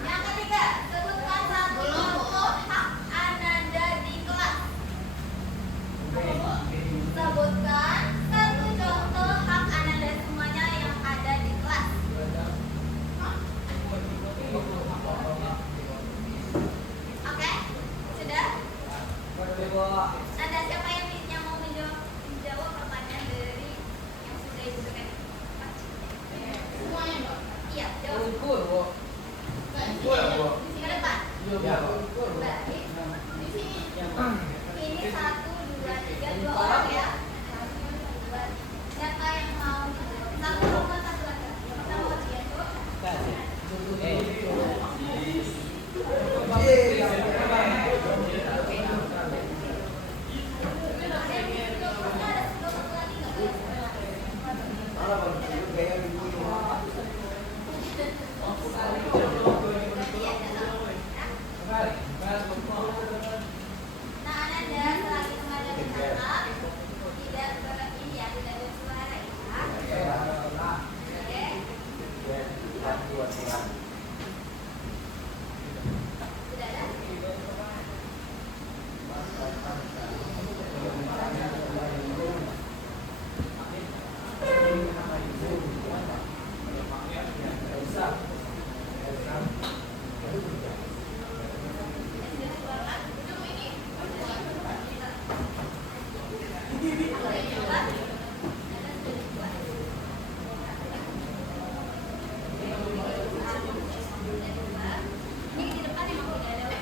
Yang ketiga Oke, sudah? Ada siapa yang mau menjawab pertanyaan dari yang sudah ibu berikan? Semuanya, Mbak? Iya, jawab. Ke depan. Baik. Di sini. Ini 1, 2, 3, 2 orang ya. 1, 2, 3. Siapa yang mau? Satu perempuan, satu laki-laki. Sama ujian, Bu. Nah, Anda selagi remaja bercakap tidak ini ya, tidak bersuara ya. Oke. Sudah ada? Ini di depan emang tidak ada.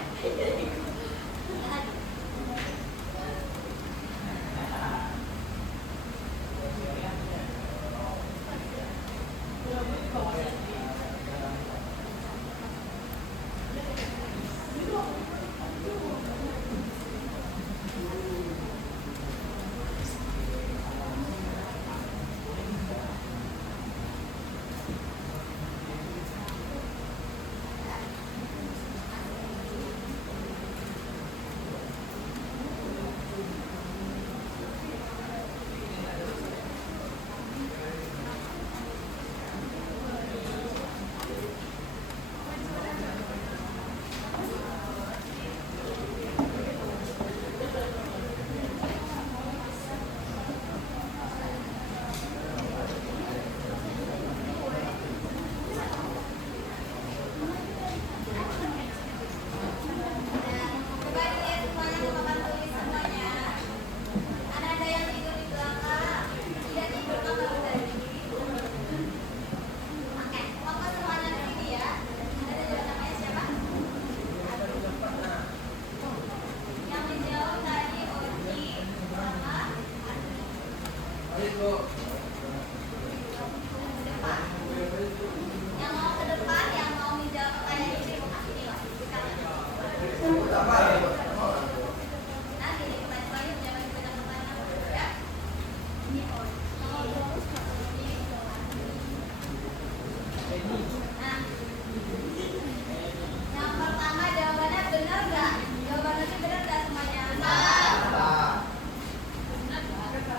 Coba dilihat semuanya ke papan tulis semuanya. Ada yang tidur di belakang. Tidak tidur kan baru tadi. Oke, fokus semuanya ke sini ya. Ada juga namanya siapa? Yang menjauh tadi Oji sama depan. Yang mau ke depan, yang mau menjawab pertanyaan ini mau kasih nilai. Nanti di pertanyaan jangan kita pertanyaan ya. Ini Oji. Nah, yang pertama jawabannya benar nggak? Jawabannya sih benar nggak semuanya? Salah.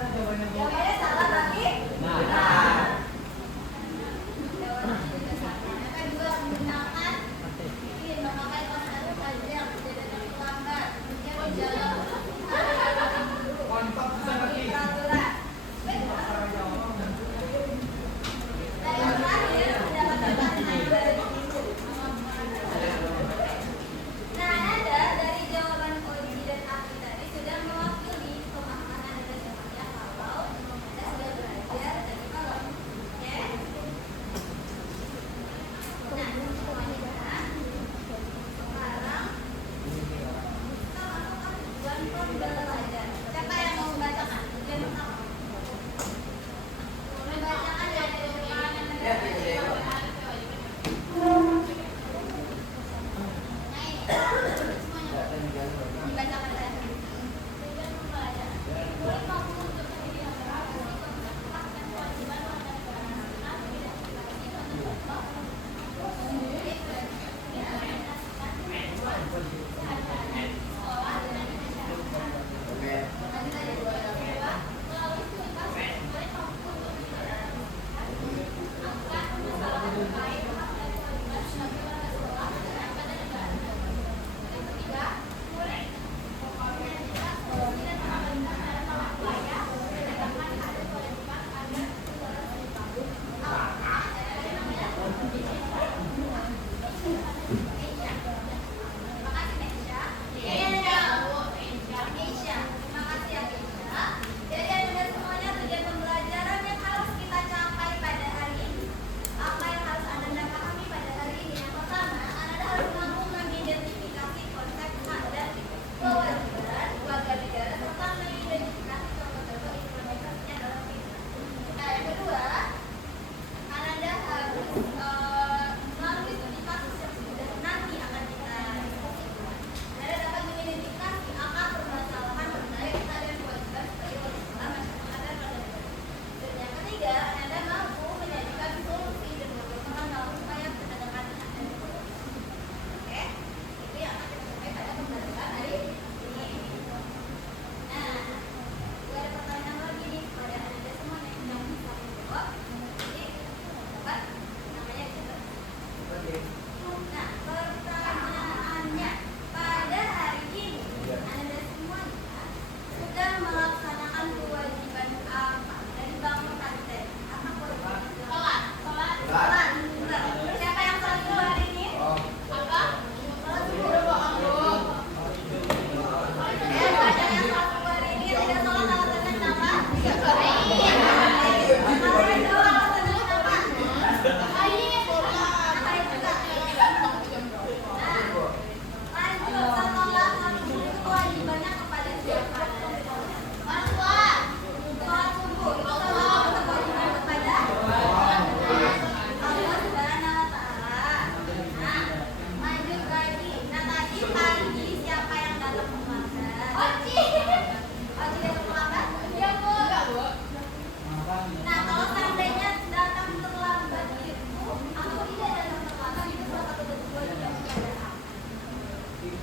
Jawabannya salah tapi benar. Jawabannya juga salah. Mereka juga menggunakan ini memakai konsep yang tidak terlambat.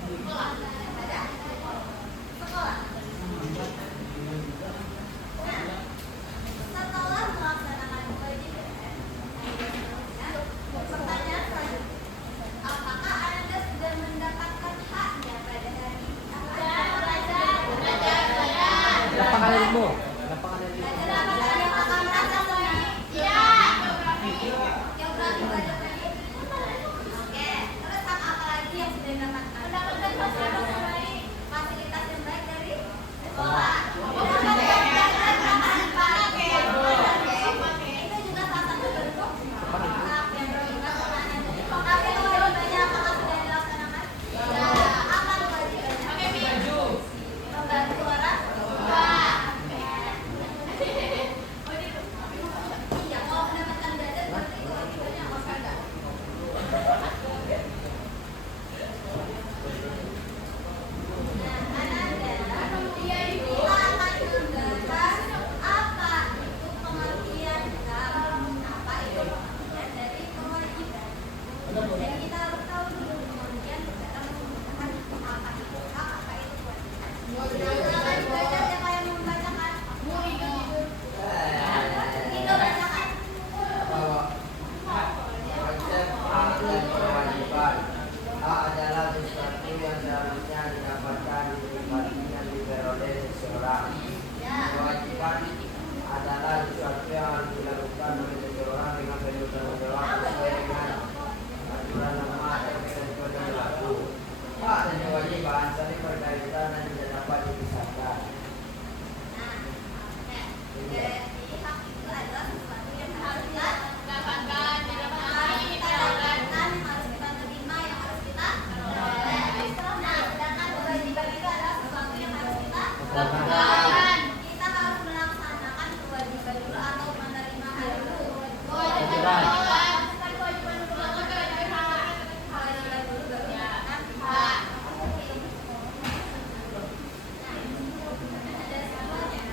Sekolah. Ada? Sekolah. Nah, setelah melaksanakan kewajiban, pertanyaan selanjutnya, apakah Anda sudah mendapatkan haknya pada hari ini? Lapangan ilmu. Lapangan ilmu. Apakah merasa senang? Iya. Geografi pada hari ini? Oke. Terus hak apa lagi yang sudah didapatkan? Mendapatkan fasilitas yang baik dari sekolah. Mendapatkan pelajaran pagi. Itu juga salah satu bentuk hak yang berhubungan sama anak. Tapi kewajibannya apakah sudah dilaksanakan? Tidak. Apa kewajibannya? Membantu orang tua. Iya, mau mendapatkan jajan berarti kewajibannya apa enggak? Nah, Ananda, kita akan membahas apa itu pengertian apa itu pengertian dari kewajiban. Dan kita harus tahu dulu kemudian kita menggunakan apa itu hak, apa itu kewajiban. Silakan dibaca, siapa yang mau membacakan? Itu bacakan. Konsep hak dan kewajiban. Hak adalah sesuatu yang seharusnya didapatkan, dinikmati, dan diperoleh seseorang. Kewajiban adalah sesuatu yang harus dilakukan oleh seseorang dengan penuh tanggung jawab sesuai dengan aturan norma dan ketentuan yang berlaku. Hak dan kewajiban saling berkaitan dan tidak dapat dipisahkan. Jadi hak itu adalah sesuatu yang harus kita dapatkan, kita dapatkan, yang harus kita terima, yang harus kita peroleh. Nah, sedangkan kewajiban itu adalah sesuatu yang harus kita lakukan. Kita harus melaksanakan kewajiban dulu atau menerima hal dulu. Kewajiban dulu baru mendapatkan hak. Ada semuanya.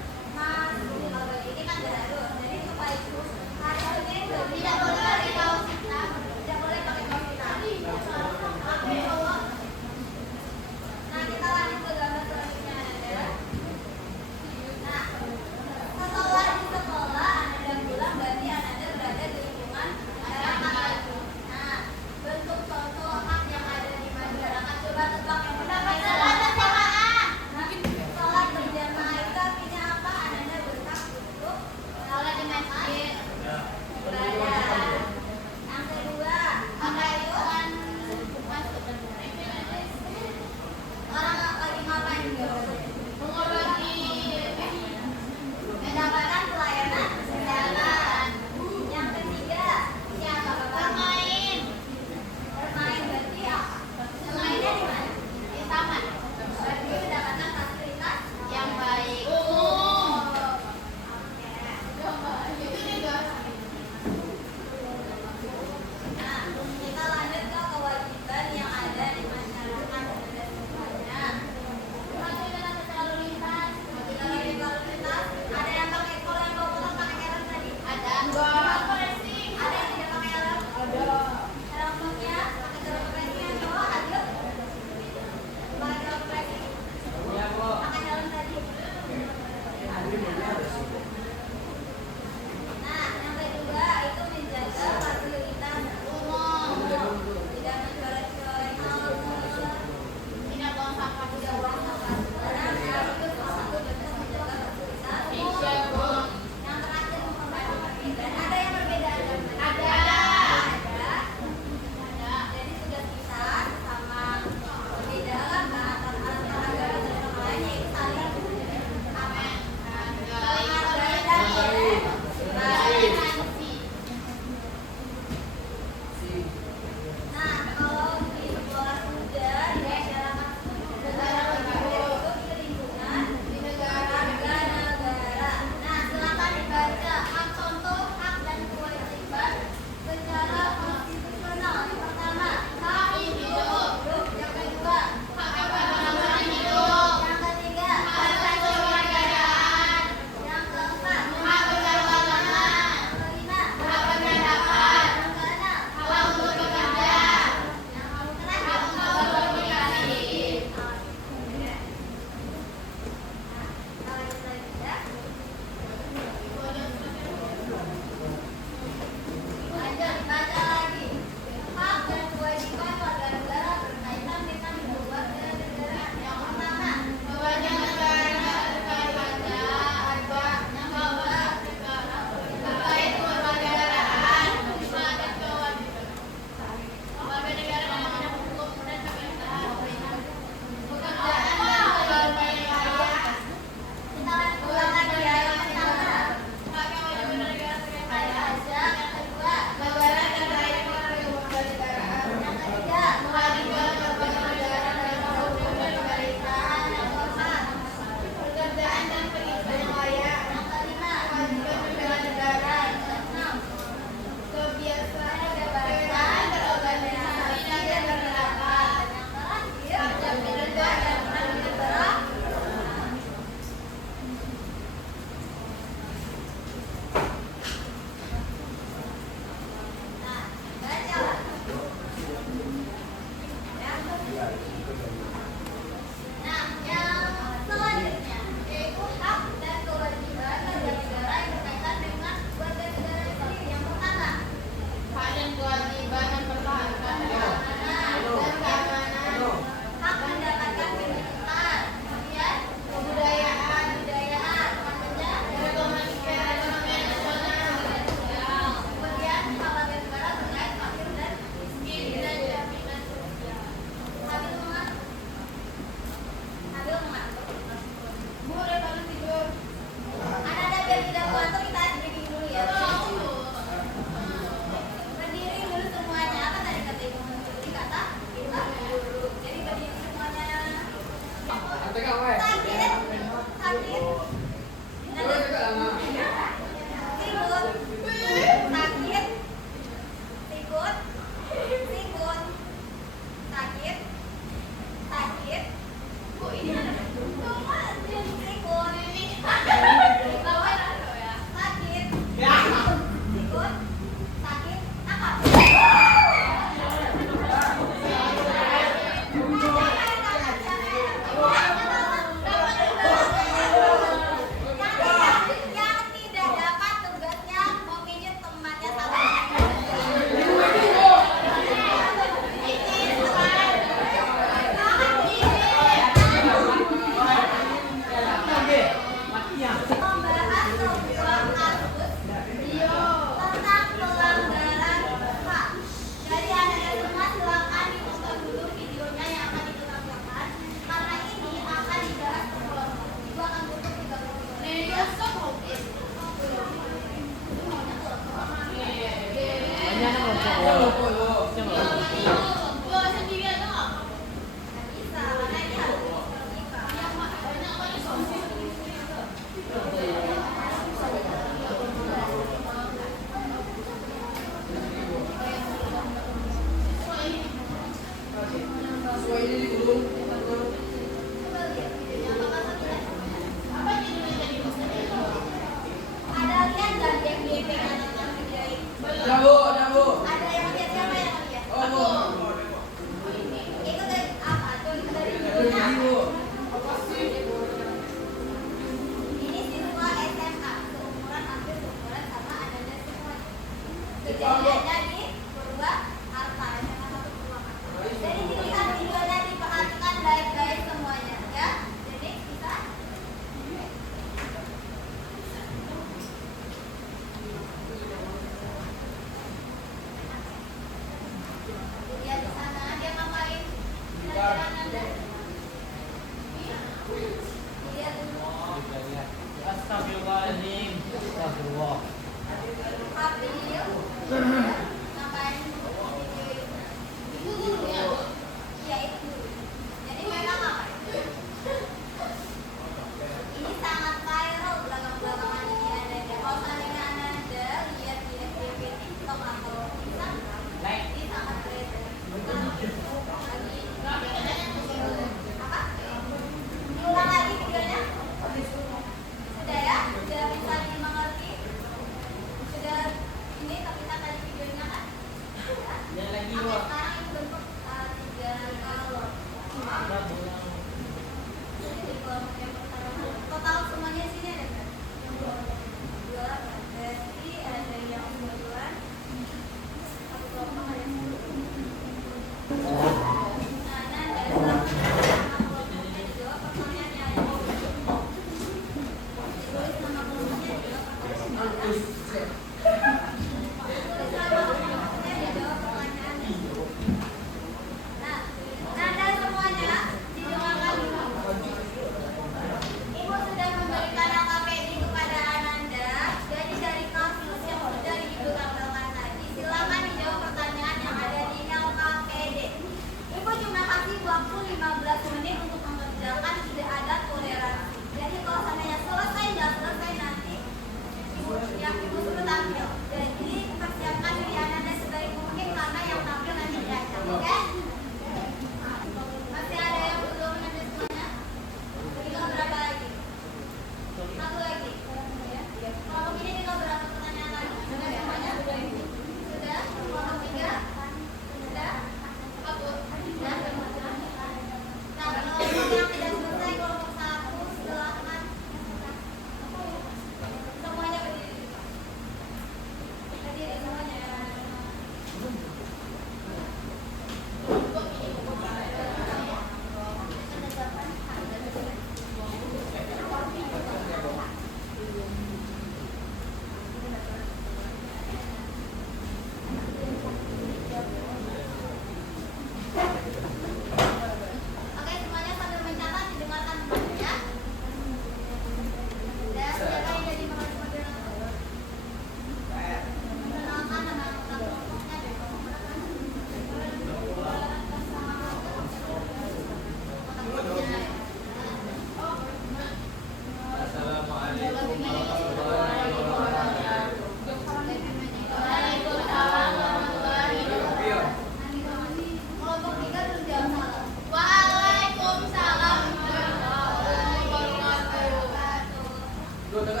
Kami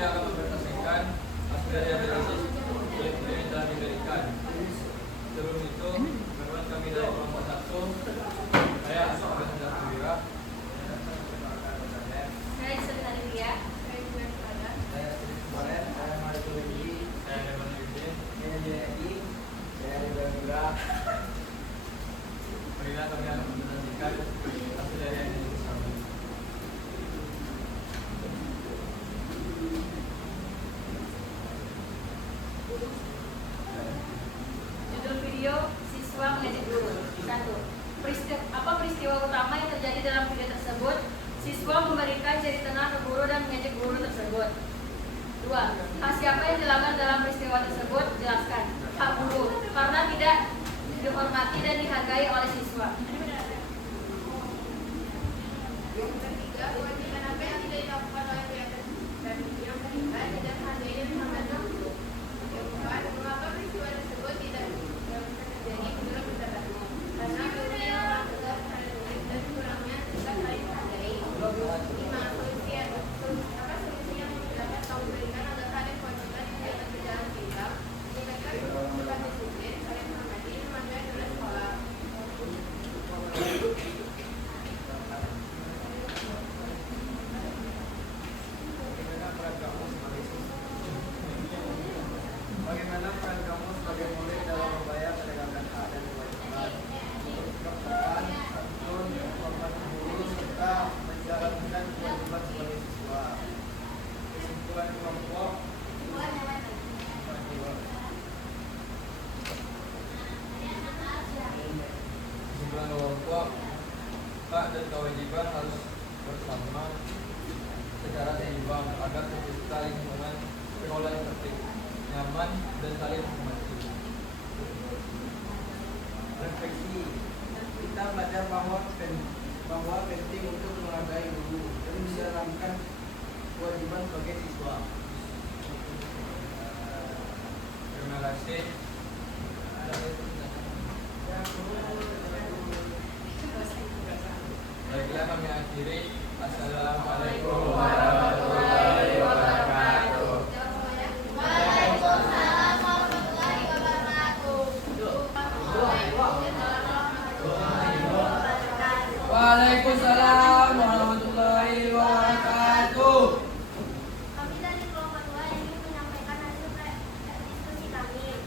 akan mempresentasikan hasil dari analisis kulit-kulit yang telah diberikan. Sebelum itu, menurut kami dari kelompok 1, saya Asma Sedang Gembira. Saya Sebentar ya. Saya juga Sadan. Saya Sri Kemarin, saya Mariko Wendy, Saya Devan Yudin. saya Jadi, saya Ridwan Nura. Marilah kami akan mempresentasikan hasil dari analisis kami. Judul video siswa mengajak guru. 1. Peristiwa utama yang terjadi dalam video tersebut? Siswa memberikan jari tengah ke guru dan mengajak guru tersebut. 2. Hak siapa yang dilakukan dalam peristiwa tersebut? Jelaskan. Hak guru, karena tidak dihormati dan dihargai oleh siswa. Yang ketiga, kewajiban apa yang tidak dilakukan oleh pihak dan yang ketiga, tidak hargai dan dihormati guru. Yang keempat, mengapa peristiwa tersebut tidak terjadi menurut pendapat? Karena guru yang kurang tegas terhadap murid dan kurangnya tidak saling menghargai. 5. Solusi yang dapat kamu berikan agar kalian kewajiban yang tidak berjalan seimbang, meningkatkan sifat disiplin, saling menghormati, mematuhi aturan sekolah. Bagaimana peran kamu sebagai murid dalam membayar penegakan hak dan kewajiban? Kepekaan, santun, menghormati guru, serta menjalankan kewajiban sebagai siswa. Kesimpulan kelompok. Kesimpulan kelompok, hak dan kewajiban harus bersama secara seimbang agar tercipta lingkungan sekolah yang tertib, nyaman, dan saling menghormati. Refleksi. Kita belajar bahwa penting untuk menghargai guru dan menjalankan kewajiban sebagai siswa. Terima kasih. Baiklah, kami akhiri. Assalamualaikum warahmatullahi wabarakatuh. Waalaikumsalam warahmatullahi wabarakatuh. Waalaikumsalam warahmatullahi wabarakatuh. Kami dari kelompok 2 ingin menyampaikan hasil diskusi kami.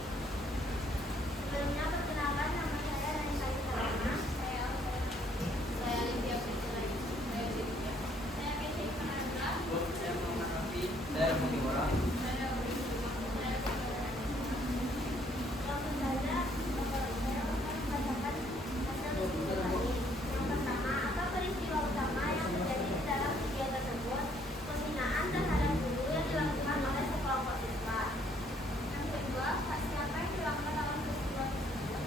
Sebelumnya perkenalkan, nama saya Ranisa Yutarana. Saya Lydia Priscilla. Saya Cynthia. Saya Keisha Imanandra. Saya Muhammad Rafi. Saya Raffi Wara. Saya Uri Sugeng. Saya Fitri. Langsung saja, saya akan membacakan hasil diskusi kami. Yang pertama, apa peristiwa utama yang terjadi di dalam video tersebut? Penghinaan terhadap guru yang dilakukan oleh sekelompok siswa. Yang kedua, hak siapa yang dilakukan dalam peristiwa tersebut?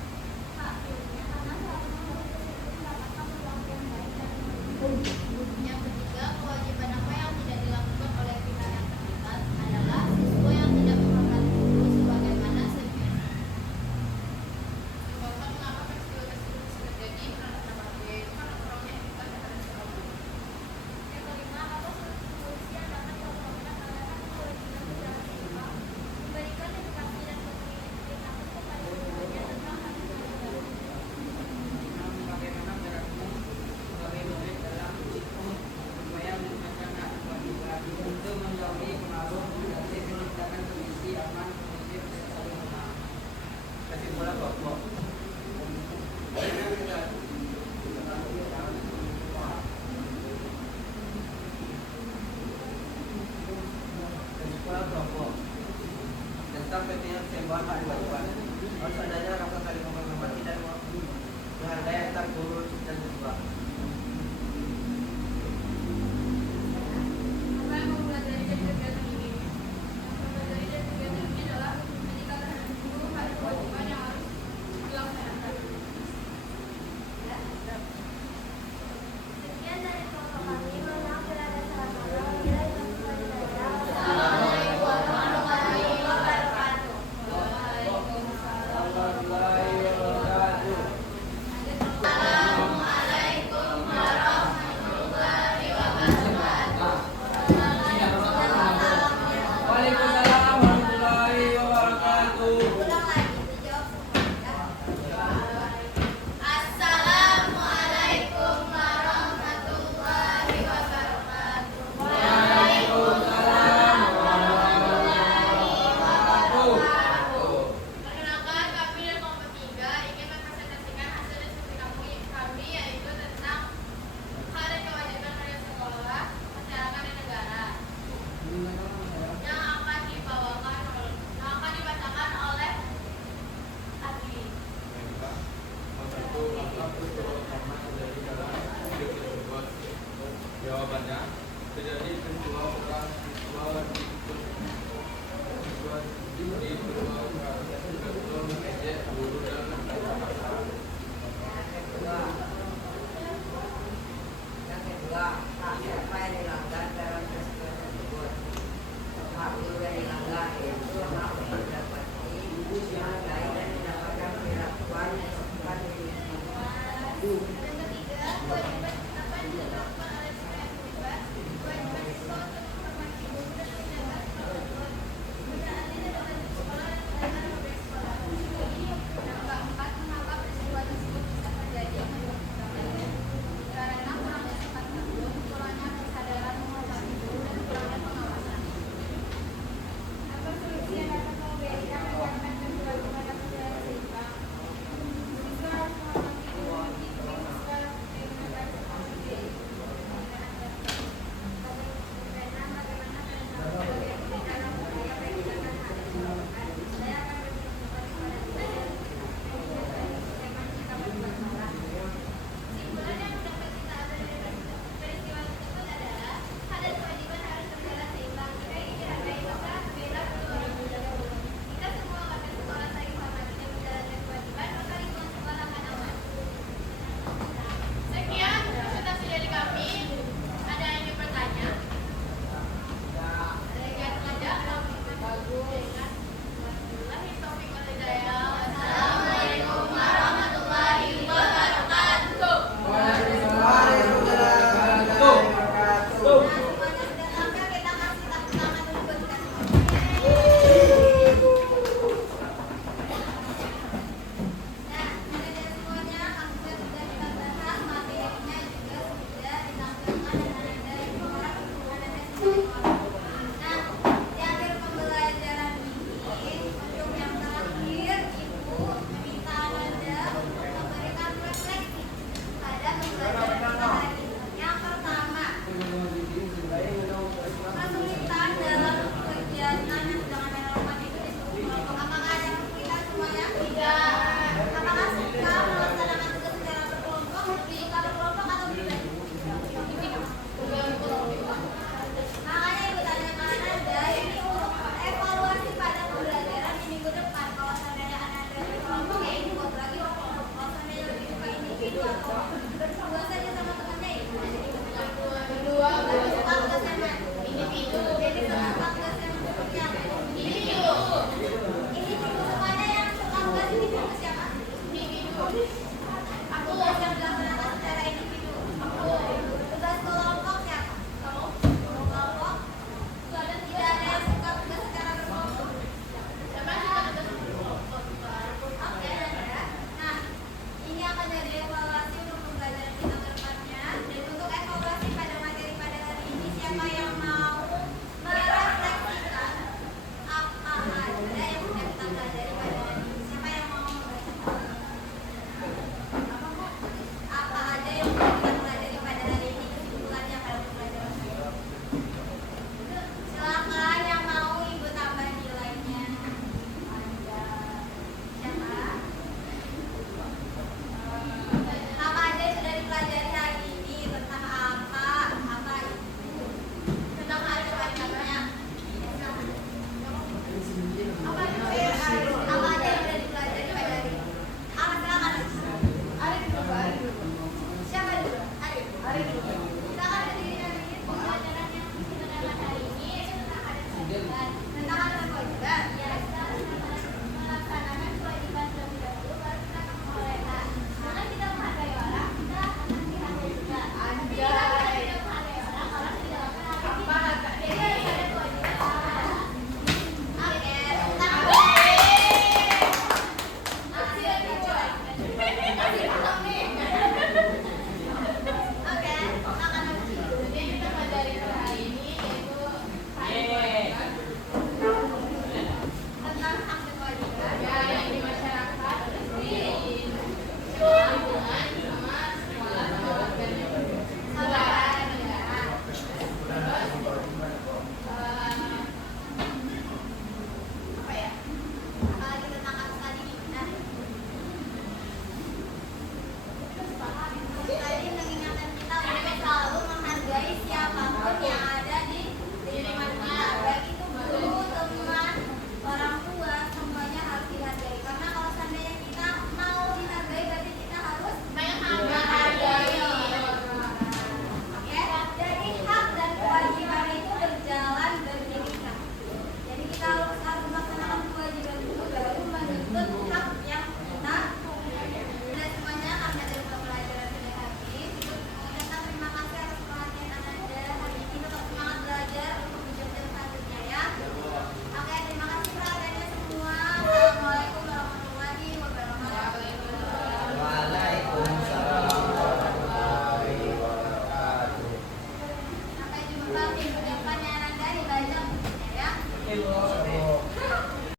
Hak gurunya, karena selalu membuat tersebut mendapatkan peluang yang baik dan yang ketiga, kewajiban apa yang tidak dilakukan oleh pihak yang terlibat adalah siswa yang tidak menghormati guru sebagaimana semestinya. Keempat, mengapa peristiwa tersebut bisa terjadi? Menurut pendapat gue, karena kurangnya etika terhadap sekolah. Yang kelima, apa solusi yang dapat dilakukan agar kewajiban berjalan seimbang, memberikan edukasi dan pengetahuan kepada gurunya tentang hak dan kewajiban. Bagaimana peranmu sebagai murid dalam mendukung supaya menunjukkan hak dan kewajiban untuk menjauhi pengaruh negatif menciptakan kondisi aman, kondusif, dan saling mengenal. Kesimpulan kelompok. Kesimpulan kelompok tentang pentingnya keseimbangan hak dan kewajiban. Harus adanya rasa saling menghormati dan menghargai antar guru dan siswa. Apa yang membuat dari kegiatan ini? Yang mempelajari dari kegiatan ini adalah etika terhadap guru, hak dan kewajiban yang harus dilaksanakan. Sekian dari kelompok kami, mohon maaf bila ada salah kata. Wabillahi taufiq wal hidayah. Assalamualaikum warahmatullahi wabarakatuh. Waalaikumsalam. Jawabannya, terjadi peristiwa perang siswa di kedua betul mengejek guru dan Yang kedua,